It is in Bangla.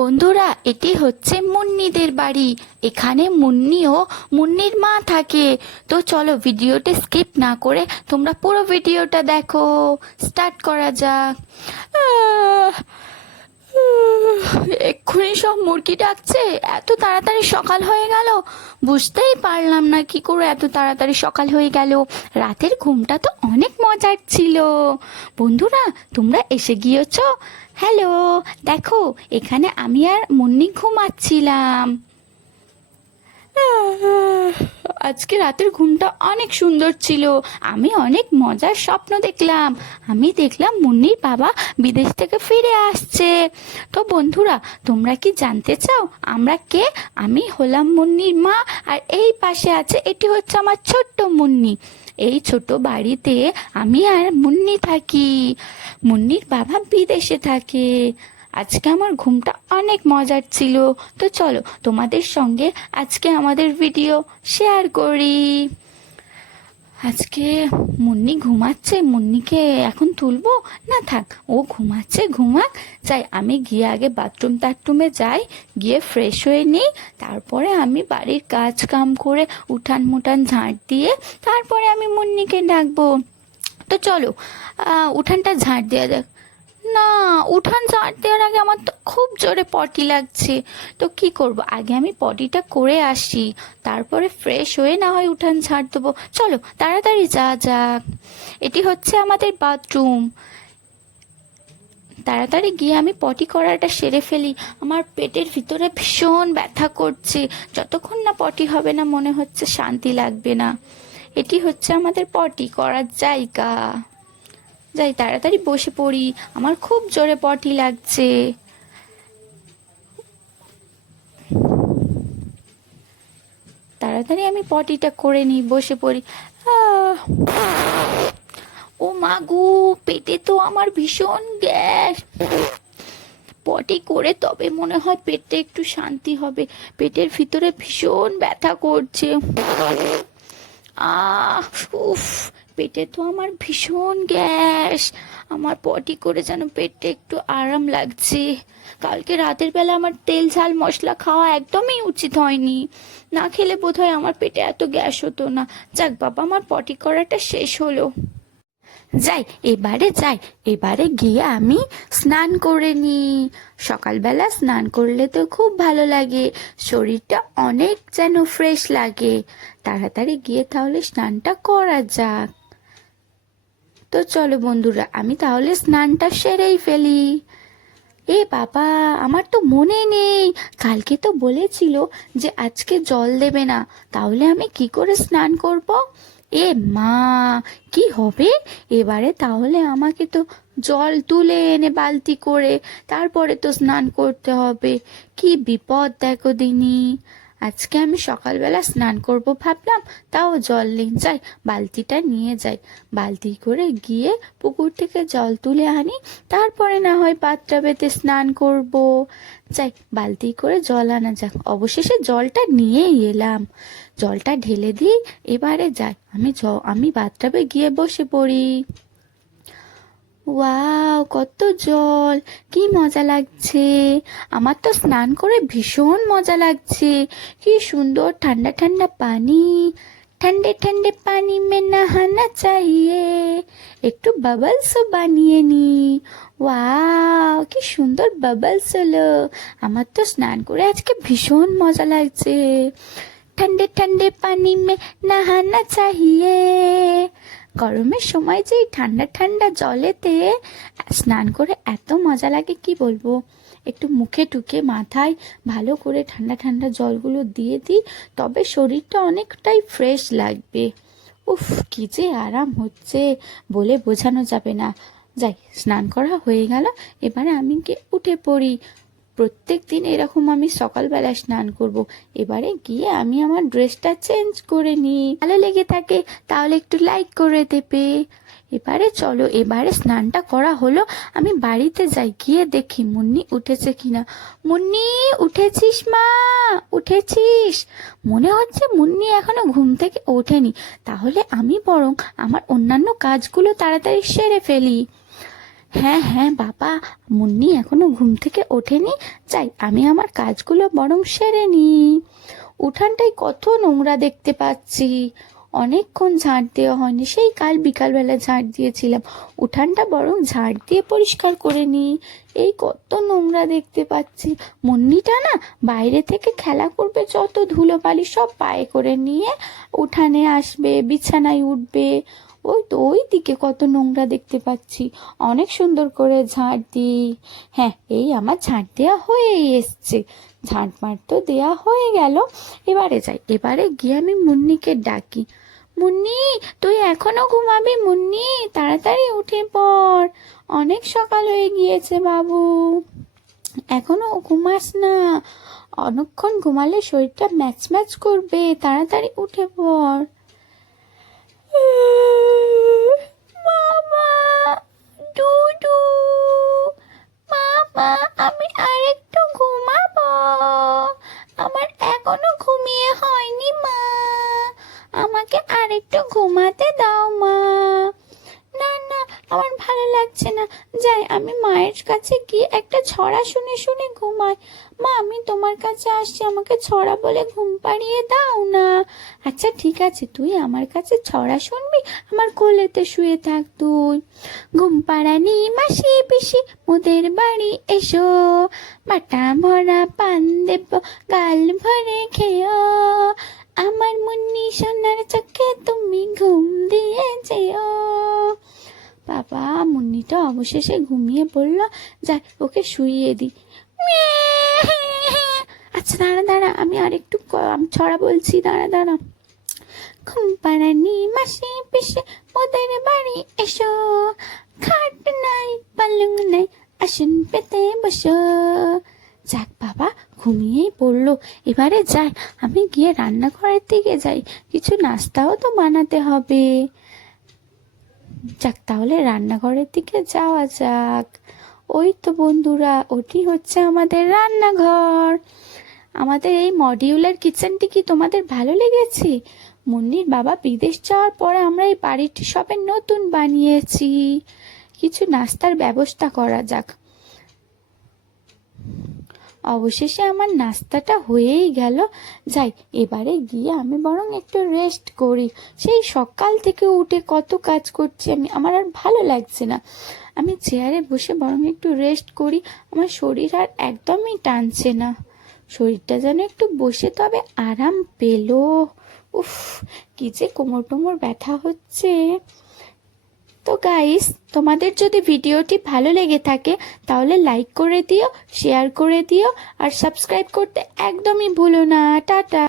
বন্ধুরা, এটি হচ্ছে মুন্নিদের বাড়ি। এখানে মুন্নি ও মুন্নির মা থাকে। তো চলো ভিডিওটা স্কিপ না করে তোমরা পুরো ভিডিওটা দেখো। স্টার্ট করা যাক। সব মুরগি ডাকছে? এত তাড়াতাড়ি সকাল হয়ে গেল। বুঝতেই পারলাম না কি করে এত তাড়াতাড়ি সকাল হয়ে গেল। রাতের ঘুমটা তো অনেক মজার ছিল। বন্ধুরা, তোমরা এসে গিয়েছ? হ্যালো, দেখো, এখানে আমি আর মুন্নি ঘুমাচ্ছিলাম। আজকে রাতের ঘুমটা অনেক সুন্দর ছিল। আমি অনেক মজার স্বপ্ন দেখলাম। আমি দেখলাম মুন্নির বাবা বিদেশ থেকে ফিরে আসছে। তো বন্ধুরা, তোমরা কি জানতে চাও? আমরা কে? আমি হলাম মুন্নির মা, আর এই পাশে আছে, এটি হচ্ছে আমার ছোট্ট মুন্নি। এই ছোট বাড়িতে আমি আর মুন্নি থাকি। মুন্নির বাবা বিদেশে থাকে। আজকে আমার ঘুমটা অনেক মজার ছিল। তো চলো, তোমাদের সঙ্গে আজকে আমাদের ভিডিও শেয়ার করি। আজকে মুন্নি ঘুমাচ্ছে, মুন্নিকে এখন তুলবো? না থাক, ও ঘুমাচ্ছে, ঘুমাক। যাই, আমি গিয়ে আগে বাথরুম টাথরুমে যাই, গিয়ে ফ্রেশ হয়ে নিই। তারপরে আমি বাড়ির কাজ কাম করে উঠান মুঠান ঝাঁট দিয়ে তারপরে আমি মুন্নিকে ডাকবো। তো চলো উঠানটা ঝাঁট দেওয়া যাক। না, উঠান ঝাঁট দেওয়ার আগে আমার তো খুব জোরে পটি লাগছে। তো কি করব? আগে আমি পটিটা করে আসি, তারপরে ফ্রেশ হয়ে না হয় উঠান ঝাঁট দেবো। চলো, তাড়াতাড়ি যা যাক। এটি হচ্ছে আমাদের বাথরুম তাড়াতাড়ি গিয়ে আমি পটি করাটা সেরে ফেলি। আমার পেটের ভিতরে ভীষণ ব্যথা করছে। যতক্ষণ না পটি হবে না, মনে হচ্ছে শান্তি লাগবে না। এটি হচ্ছে আমাদের পটি, করার জায়গা। যাই তাড়াতাড়ি বসে পড়ি। আমার খুব জোরে পটি লাগছে। তাড়াতাড়ি আমি পটিটা করে নিই, বসে পড়ি! ও মাগু পেটে তো আমার ভীষণ গ্যাস। পটি করে তবে মনে হয় পেটে একটু শান্তি হবে। পেটের ভিতরে ভীষণ ব্যথা করছে। আহ! উফ! পেটে তো আমার ভীষণ গ্যাস। আমার পটি করে যেন পেটটা একটু আরাম লাগছে। কালকে রাতের বেলা আমার তেল, ঝাল, মশলা খাওয়া একদমই উচিত হয়নি। না খেলে বোধহয় আমার পেটে এত গ্যাস হতো না। যাক বাবা, আমার পটি করাটা শেষ হলো। যাই, এবারে যাই। এবারে গিয়ে আমি স্নান করে নিই। সকালবেলা স্নান করলে তো খুব ভালো লাগে। শরীরটা অনেক যেন ফ্রেশ লাগে। তাড়াতাড়ি গিয়ে তাহলে স্নানটা করা যাক। তো চলো বন্ধুরা, আমি তাহলে স্নানটা সেরেই ফেলি। এ বাবা, আমার তো মনে নেই। কালকে তো বলেছিল যে আজকে জল দেবে না। তাহলে আমি কি করে স্নান করব? এ মা, কি হবে? এবারে তাহলে আমাকে তো জল তুলে এনে বালতি করে তারপরে তো স্নান করতে হবে। কি বিপদ দেখো দিনি। আজকে আমি সকালবেলা স্নান করব ভাবলাম, তাও জল নিয়ে যাই, বালতিটা নিয়ে যাই। বালতি করে গিয়ে পুকুর থেকে জল তুলে আনি। তারপরে না হয় পাত্রা পেতে স্নান করব। যাই, বালতি করে জল আনা যাক। অবশেষে জলটা নিয়েই এলাম। জলটা ঢেলে দিই, এবারে যাই। আমি আমি বাথটাবে গিয়ে বসে পড়ি। ওয়াও, কত জল, কি মজা লাগছে। আমার তো স্নান করে ভীষণ মজা লাগছে। কি সুন্দর ঠান্ডা ঠান্ডা পানি, ঠান্ডে ঠান্ডে পানি মে নাহানা চাইয়ে একটু বাবলসও বানিয়ে নি। ওয়াও, কি সুন্দর বাবলস হলো। আমার তো স্নান করে আজকে ভীষণ মজা লাগছে। ঠান্ডে ঠান্ডে পানি মে নাহানা চাহিয়ে। গরমের সময় যে ঠান্ডা ঠান্ডা জলেতে স্নান করে এত মজা লাগে, কি বলব? একটু মুখে টুকে মাথায় ভালো করে ঠান্ডা ঠান্ডা জলগুলো দিয়ে দিই, তবে শরীরটা অনেকটাই ফ্রেশ লাগবে। উফ, কি যে আরাম হচ্ছে বলে বোঝানো যাবে না। যাই, স্নান করা হয়ে গেল, এবারে আমি গিয়ে উঠে পড়ি। প্রত্যেক দিন এরকম আমি সকালবেলা স্নান করব। এবারে গিয়ে আমি আমার ড্রেসটা চেঞ্জ করে নিই। ভালো লেগে থাকে, তাহলে একটু লাইক করে দেবে। এবারে চলো, এবারে স্নানটা করা হলো। আমি বাড়িতে যাই, গিয়ে দেখি মুন্নি উঠেছে কিনা। মুন্নি, উঠেছিস মা? উঠেছিস? মনে হচ্ছে মুন্নি এখনও ঘুম থেকে ওঠেনি। তাহলে আমি বরং আমার অন্যান্য কাজগুলো তাড়াতাড়ি সেরে ফেলি। হ্যাঁ হ্যাঁ বাবা। মুন্নি এখনও ঘুম থেকে ওঠেনি। যাই, আমি আমার কাজগুলো বরং সেরে নিই উঠানটাই কত নোংরা দেখতে পাচ্ছি। অনেকক্ষণ ঝাড় দেওয়া হয়নি। সেই কাল বিকালবেলা ঝাড় দিয়েছিলাম। উঠানটা বরং ঝাড় দিয়ে পরিষ্কার করে নিই এই কত নোংরা দেখতে পাচ্ছি। মুন্নিটা না বাইরে থেকে খেলা করবে, যত ধুলোবালি সব পায়ে করে নিয়ে উঠানে আসবে, বিছানায় উঠবে। ওই তো ওই দিকে কত নোংরা দেখতে পাচ্ছি। অনেক সুন্দর করে ঝাঁট দিই। হ্যাঁ এই আমার ঝাঁট দেওয়া হয়েই এসছে। ঝাঁট মার তো দেওয়া হয়ে গেল। এবারে যাই। এবারে গিয়ে আমি মুন্নিকে ডাকি। মুন্নি, তুই এখনও ঘুমাবি? মুন্নি, তাড়াতাড়ি উঠে পড়। অনেক সকাল হয়ে গিয়েছে বাবু। এখনও ঘুমাস না। অনেকক্ষণ ঘুমালে শরীরটা ম্যাচ ম্যাচ করবে। তাড়াতাড়ি উঠে পড়। মামা, দুদু। মামা, আমি আরেকটু ঘুমাবো। আমার এখনও ঘুমিয়ে হয়নি, মা। আমাকে আরেকটু ঘুমাতে দাও, মা। না না, আমার ভালো লাগছে না। যাই আমি মায়ের কাছে গিয়ে একটা ছড়া শুনে শুনে ঘুমাই। মা, আমি তোমার কাছে আসছি, আমাকে ছড়া বলে ঘুম পাড়িয়ে দাও না। আচ্ছা ঠিক আছে, তুই আমার কাছে ছড়া শুনবি, আমার কোলেতে শুয়ে থাক তুই। ঘুম পাড়ানি মাসি পিসি, মোদের বাড়ি এসো। বাটা ভরা পান দেব গাল ভরে খেয়েও অবশেষে ঘুমিয়ে পড়ল। যাই, ওকে শুইয়ে দিই। আচ্ছা দাঁড়া দাঁড়া, আমি আরেকটু ছড়া বলছি, দাঁড়া দাঁড়া। ঘুম পাড়ানি মাসি পিসে, ওদের বাড়ি এসো। খাট নাই, পালং নাই, আসন পেতে বসো। যাক, বাবা, ঘুমিয়েই পড়ল। এবারে যাই, আমি গিয়ে রান্নাঘরের দিকে যাই। কিছু নাস্তাও তো বানাতে হবে। যাক, তাহলে রান্নাঘরের দিকে যাওয়া যাক। ওই তো বন্ধুরা, ওটি হচ্ছে আমাদের রান্নাঘর। আমাদের এই মডিউলার কিচেনটি কি তোমাদের ভালো লেগেছে? মুন্নির বাবা বিদেশ যাওয়ার পরে আমরা এই বাড়িটি সবে নতুন বানিয়েছি। কিছু নাস্তার ব্যবস্থা করা যাক। অবশেষে আমার নাস্তাটা হয়েই গেল। যাই, এবারে গিয়ে আমি বরং একটু রেস্ট করি। সেই সকাল থেকে উঠে কত কাজ করছি আমি, আমার আর ভালো লাগছে না। আমি চেয়ারে বসে বরং একটু রেস্ট করি, আমার শরীর আর একদমই টানছে না। শরীরটা যেন একটু বসে, তবে আরাম পেল। উফ, কি যে কোমর টোমর ব্যথা হচ্ছে। তো গাইস তোমাদের যদি ভিডিওটি ভালো লেগে থাকে, তাহলে লাইক করে দিও শেয়ার করে দিও, আর সাবস্ক্রাইব করতে একদমই ভুলো না। টাটা।